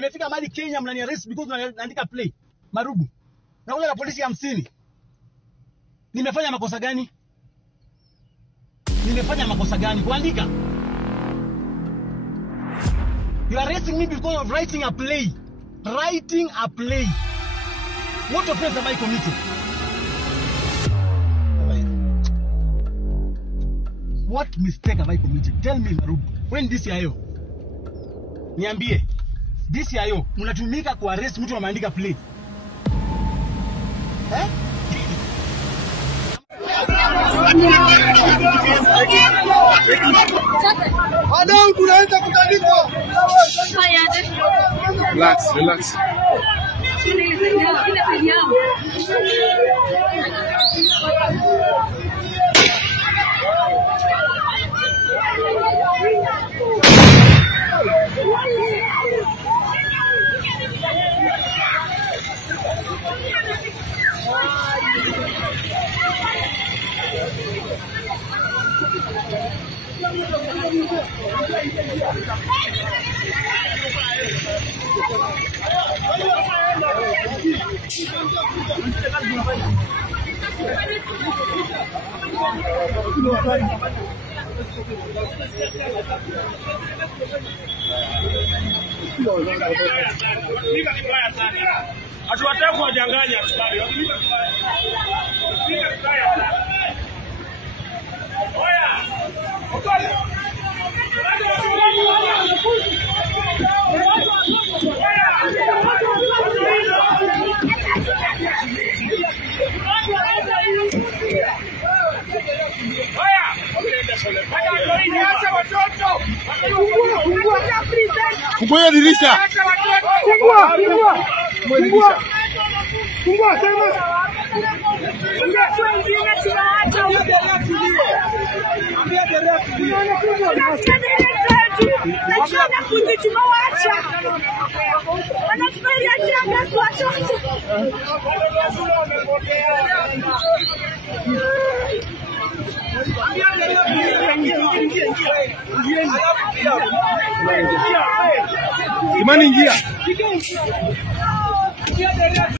Imefika mahali Kenya mnani arrest because naandika play. Marubu. Na ule polisi 50. Nimefanya makosa gani? Nimefanya makosa gani kuandika? You are arresting me because of writing a play. Writing a play. What offense have I committed? What mistake have I committed? Tell me, Marubu. When DCIO? Niambie. DCIO, mnatumika ku arrest mtu ameandika play. Eh? Adau tunaanza kutandikwa. Relax, relax. Hatuwataka kuwadanganya askari. Fungua dirisha. Fungua sema. Imani ingia.